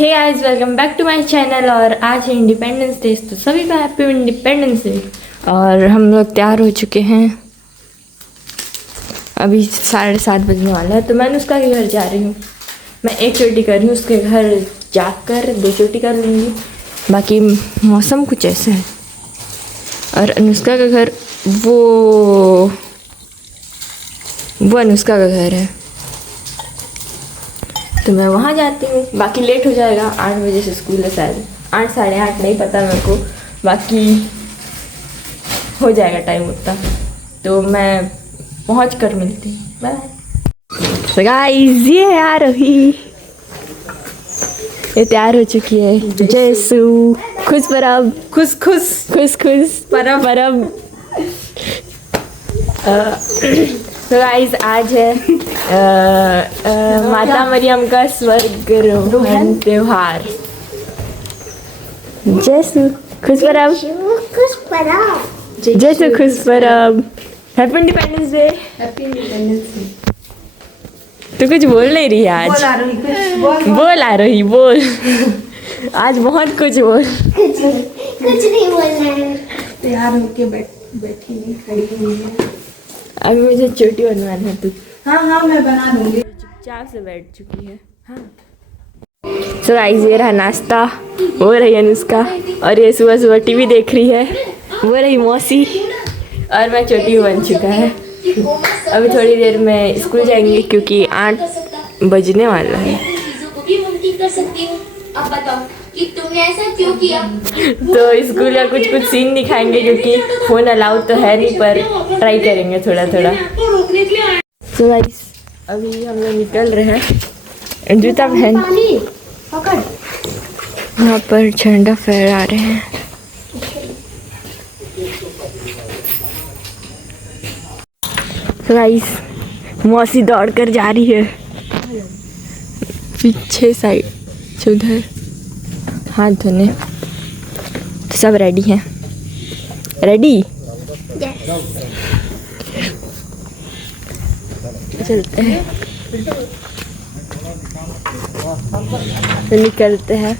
Hey guys, welcome back to my channel. और आज है इंडिपेंडेंस डे, तो सभी को हैप्पी इंडिपेंडेंस डे। और हम लोग तैयार हो चुके हैं, अभी 7:30 बजने वाला है। तो मैं अनुष्का के घर जा रही हूँ। मैं एक चोटी कर रही हूँ, उसके घर जाकर 2 चोटी कर लूँगी। बाकी मौसम कुछ ऐसा है। और अनुष्का का घर वो अनुष्का का घर है, तो मैं वहाँ जाती हूँ। बाकी लेट हो जाएगा, 8 बजे से स्कूल है शायद, 8 साढ़े 8 नहीं पता मेरे को। बाकी हो जाएगा टाइम उतना, तो मैं पहुँच कर मिलती हूँ। बाय। तो गाइस, ये आ रही, ये तैयार हो चुकी है। जयसू खुश परब, खुश खुश खुश खुश परब परब। तो गाइस, आज है माता मरियम का स्वर्गारोहण त्योहार। जयसू खुश परब, खुश परब, जयसू खुश परब। Happy independence day. Happy independence day. तू कुछ बोल नहीं रही आज? बोल आ रही, बोल। आज बहुत कुछ बोल। कुछ नहीं बोलना है। तैयार होके बैठी नहीं, खड़ी हुई है। अभी मुझे चोटी बनवाना है। तू? हाँ मैं बना दूंगी। चुपचाप से बैठ चुकी है। हाँ। सो गाइस, ये रहा नाश्ता, वो रही अनुष्का, और ये सुबह सुबह टीवी देख रही है, वो रही मौसी, और मैं चोटी बन चुका है। अभी थोड़ी देर में स्कूल जाएंगे, क्योंकि 8 बजने वाला है। अब बताओ कि तुमने ऐसा क्यों किया? तो स्कूल का कुछ सीन दिखाएंगे, क्योंकि फ़ोन अलाउड तो है नहीं, पर ट्राई करेंगे थोड़ा थोड़ा। तो गाइस, अभी हम लोग निकल रहे हैं। जूता पहन, यहाँ पर झंडा फहरा रहे हैं। तो गाइस, मौसी दौड़ कर जा रही है पीछे साइड से, उधर हाथ धोने। तो सब रेडी हैं? रेडी? चलते हैं, तो निकलते हैं।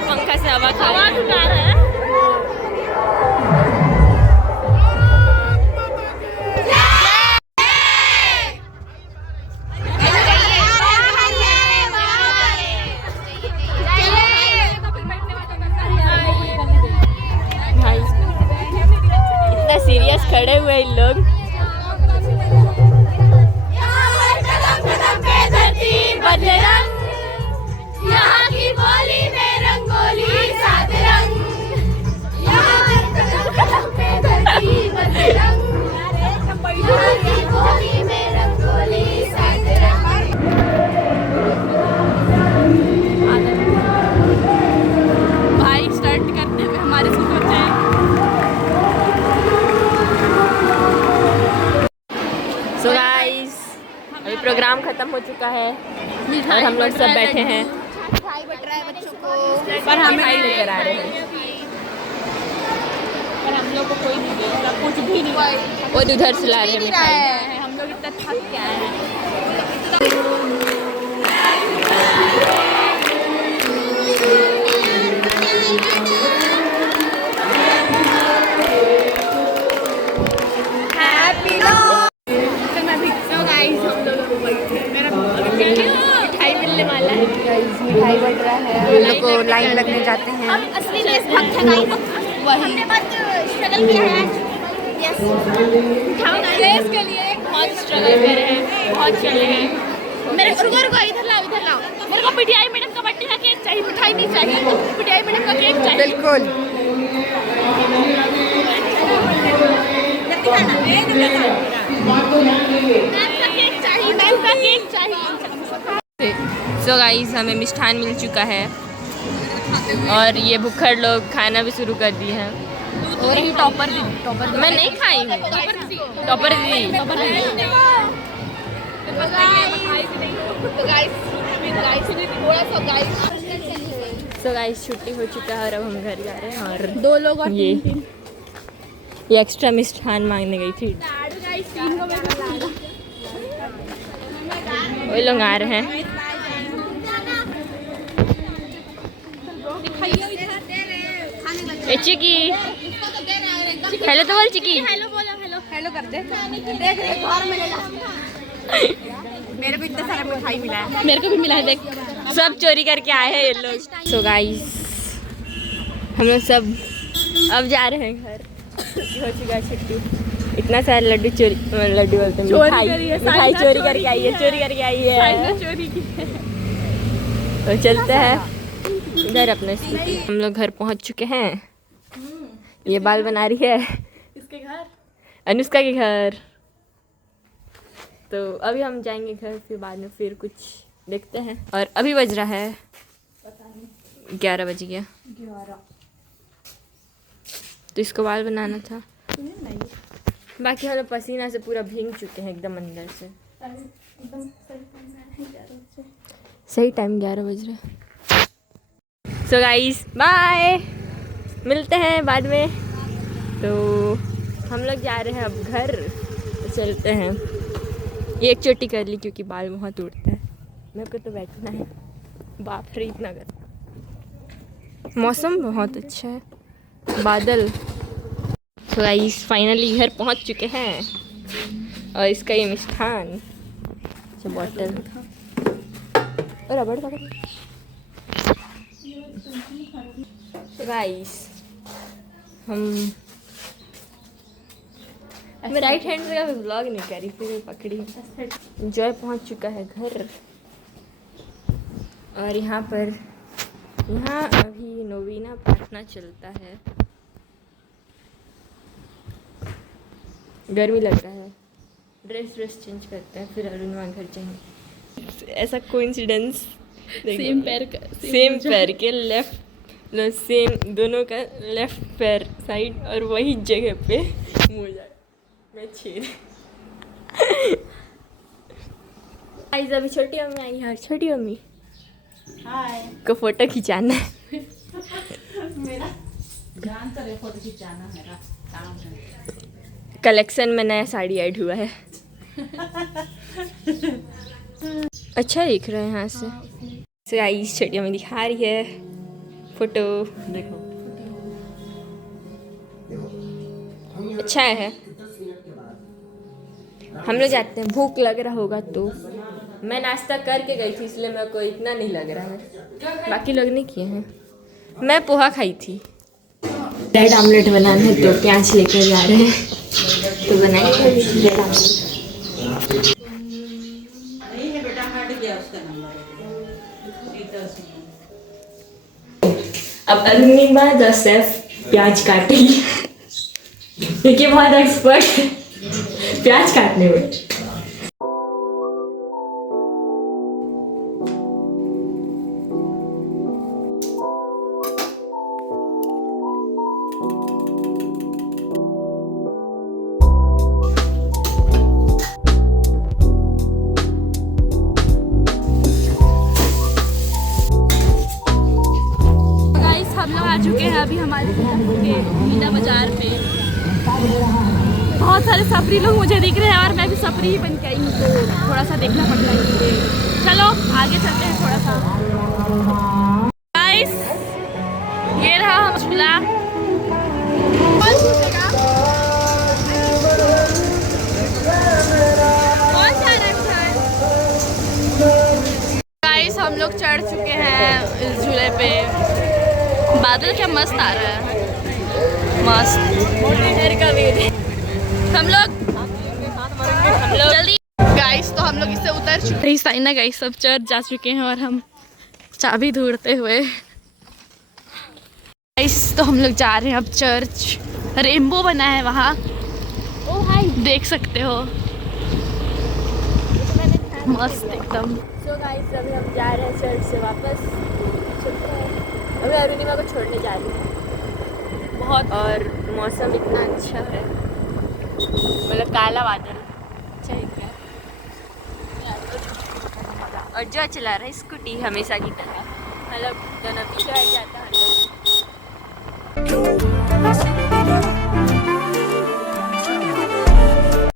पंखा से हवा खा रहा है। इतना सीरियस खड़े हुए इन लोग। यहाँ की बोली में रंगोली 7 रंग, यहाँ पे धरती बदले रंग, यहाँ की बोली में रंगोली 7 रंग। भाई स्टार्ट करने में हमारे से होते हैं। सो गाइस, अभी प्रोग्राम खत्म हो चुका है और हम लोग सब बैठे हैं। मिठाई बट रहा है बच्चों को, पर हम मिठाई लेकर आ रहे हैं, पर हम लोग को कोई नहीं देगा, कुछ भी नहीं। वो उधर से ला रहे हैं मिठाई। हम लोग इतना थक के आए हैं। लाइन लगने जाते हैं। हम असली देशभक्त हैं गाइस। वही हमने बहुत स्ट्रगल किया है। यस, हम देश के लिए बहुत स्ट्रगल करे हैं, बहुत चले हैं। मेरे रुको इधर लाओ इधर लाओ। मेरे को पीटीआई मैडम का बर्थडे का केक चाहिए, मिठाई नहीं चाहिए, पीटीआई मैडम का केक चाहिए। बिल्कुल। मैम का केक चाहिए। सो गाइस हमें मिष्ठान मिल चुका है और ये भुक्खड़ लोग खाना भी शुरू कर दिए हैं। और ही टॉपर मैं नहीं खाई हूँ। टॉपर दी सो गाइस छुट्टी हो चुका है और अब हम घर जा रहे हैं। और 2 लोग और ये एक्स्ट्रा मिष्ठान मांगने गई थी, वो लोग आ रहे हैं। ए चिकी, हेलो तो बोल चिकी। हेलो बोलो, हेलो करते। देख रहे घर में ले ला। मेरे को इतना सारा मिठाई मिला है। मेरे को भी मिला है, देख। सब चोरी करके आए हैं ये लोग। सो गाइस हम लोग सब अब जा रहे हैं घर। हो चुका है छुट्टी। इतना सारा लड्डू बोलते हैं, मिठाई चोरी करके आई है, चोरी करके आई है। चोरी की तो चलते हैं इधर अपने स्कूटी। हम लोग घर पहुंच चुके हैं। ये बाल बना रही है इसके घर, अनुष्का के घर। तो अभी हम जाएंगे घर, फिर बाद में फिर कुछ देखते हैं। और अभी बज रहा है 11 बज गया। तो इसको बाल बनाना था। बाकी हम लोग पसीना से पूरा भीग चुके हैं एकदम अंदर से। सही टाइम 11 बज रहा है। सो गाइस बाय, मिलते हैं बाद में। तो हम लोग जा रहे हैं अब घर, तो चलते हैं। ये एक चोटी कर ली क्योंकि बाल बहुत उड़ता है। मेरे को तो बैठना है। बाप रे इतना कर। मौसम बहुत अच्छा है, बादल। तो गाइस फाइनली घर पहुंच चुके हैं और इसका ये मिष्ठान, अच्छा बॉटल और रबड़ पकड़। तो गाइस मैं राइट हैंड से कभी ब्लॉग नहीं करी, फिर पकड़ी। जॉय पहुंच चुका है घर और यहाँ अभी नोवीना प्रार्थना चलता है। गर्मी लग रहा है, ड्रेस चेंज करते हैं, फिर अरुणिमा घर जाएंगे। ऐसा कोइंसिडेंस, सेम पैर के लेफ्ट, सेम दोनों का लेफ्ट पैर साइड और वही जगह पे मोजा मैं छेद। गाइस अभी छोटी अम्मी आई है। छोटी अम्मी हाय, को फोटो खिंचाना है। मेरा जान तो फोटो खिंचाना मेरा काम है। कलेक्शन में नया साड़ी ऐड हुआ है। अच्छा दिख रहा है यहाँ से। तो गाइस छोटी अम्मी दिखा रही है फोटो, देखो अच्छा है। हम लोग जाते हैं, भूख लग रहा होगा तो। मैं नाश्ता करके गई थी इसलिए मेरे को इतना नहीं लग रहा है, बाकी लोग नहीं किए हैं। मैं पोहा खाई थी। ब्रेड आमलेट बनाना है तो प्याज लेकर जा रहे हैं, तो बनाएंगे ब्रेड आमलेट। नहीं है बेटा, हट गया उसका नंबर। अब अरुणिमा द शेफ प्याज काटेगी क्योंकि बहुत एक्सपर्ट है प्याज काटने में। हम लोग आ चुके हैं अभी हमारे मीना बाजार पे। बहुत सारे सफरी लोग मुझे दिख रहे हैं और मैं भी सफरी ही बन के आई हूँ, तो थोड़ा सा देखना पड़ता है मुझे। चलो आगे चलते हैं थोड़ा सा। गाइस ये रहा हम झूला। गाइस हम लोग चढ़ चुके हैं इस झूले पे। बादल क्या मस्त आ रहा है, मस्त। इधर का व्यू हम लोग जल्दी गाइस, तो हम लोग इससे उतर चुके हैं। साइना गाइस सब चर्च जा चुके हैं और हम चाबी ढूंढते हुए गाइस, तो हम लोग जा रहे हैं अब चर्च। रेनबो बना है वहाँ, ओ हाय। देख सकते हो, मस्त एकदम। सो गाइस अभी हम जा रहे हैं चर्च से वापस। अभी अरुणिमा को छोड़ने जा रही हूँ बहुत, और मौसम इतना अच्छा है, मतलब काला बादल चाहिए। और जो चला रहा है स्कूटी हमेशा की तरह, मतलब दोनों पीछे बैठ जाता है।